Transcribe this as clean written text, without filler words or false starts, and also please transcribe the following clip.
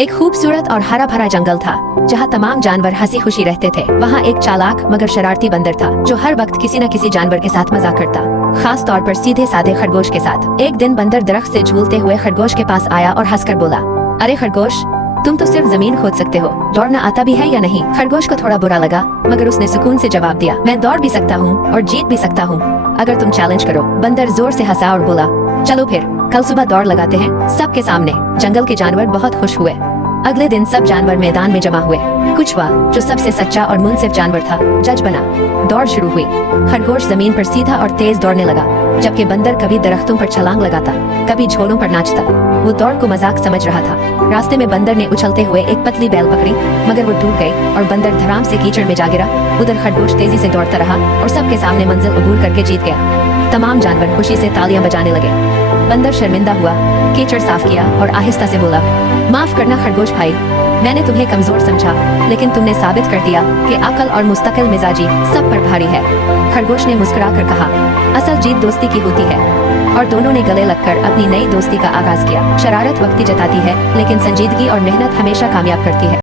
एक खूबसूरत और हरा भरा जंगल था जहाँ तमाम जानवर हंसी खुशी रहते थे। वहाँ एक चालाक मगर शरारती बंदर था जो हर वक्त किसी न किसी जानवर के साथ मजाक करता, खास तौर पर सीधे साधे खरगोश के साथ। एक दिन बंदर दरख्त से झूलते हुए खरगोश के पास आया और हंसकर बोला, अरे खरगोश, तुम तो सिर्फ जमीन खोद सकते हो, दौड़ना आता भी है या नहीं? खरगोश को थोड़ा बुरा लगा मगर उसने सुकून से जवाब दिया, मैं दौड़ भी सकता हूँ और जीत भी सकता हूँ अगर तुम चैलेंज करो। बंदर जोर से हंसा और बोला, चलो फिर कल सुबह दौड़ लगाते हैं सबके सामने। जंगल के जानवर बहुत खुश हुए। अगले दिन सब जानवर मैदान में जमा हुए। कुछ हुआ जो सबसे सच्चा और मुनसिफ जानवर था जज बना। दौड़ शुरू हुई। खरगोश जमीन पर सीधा और तेज दौड़ने लगा, जबकि बंदर कभी दरख्तों पर छलांग लगाता, कभी झोलों पर नाचता। वो दौड़ को मजाक समझ रहा था। रास्ते में बंदर ने उछलते हुए एक पतली बैल पकड़ी मगर वो टूट गई और बंदर धड़ाम से कीचड़ में जा गिरा। उधर खरगोश तेजी से दौड़ता रहा और सबके सामने मंजिल अबूर करके जीत गया। तमाम जानवर खुशी से तालियां बजाने लगे। बंदर शर्मिंदा हुआ, कीचड़ साफ किया और आहिस्ता से बोला, माफ करना खरगोश भाई, मैंने तुम्हें कमजोर समझा, लेकिन तुमने साबित कर दिया कि अकल और मुस्तकिल मिजाजी सब पर भारी है। खरगोश ने मुस्कुरा कर कहा, असल जीत दोस्ती की होती है। और दोनों ने गले लगकर अपनी नई दोस्ती का आगाज किया। शरारत वक्ती जताती है, लेकिन संजीदगी और मेहनत हमेशा कामयाब करती है।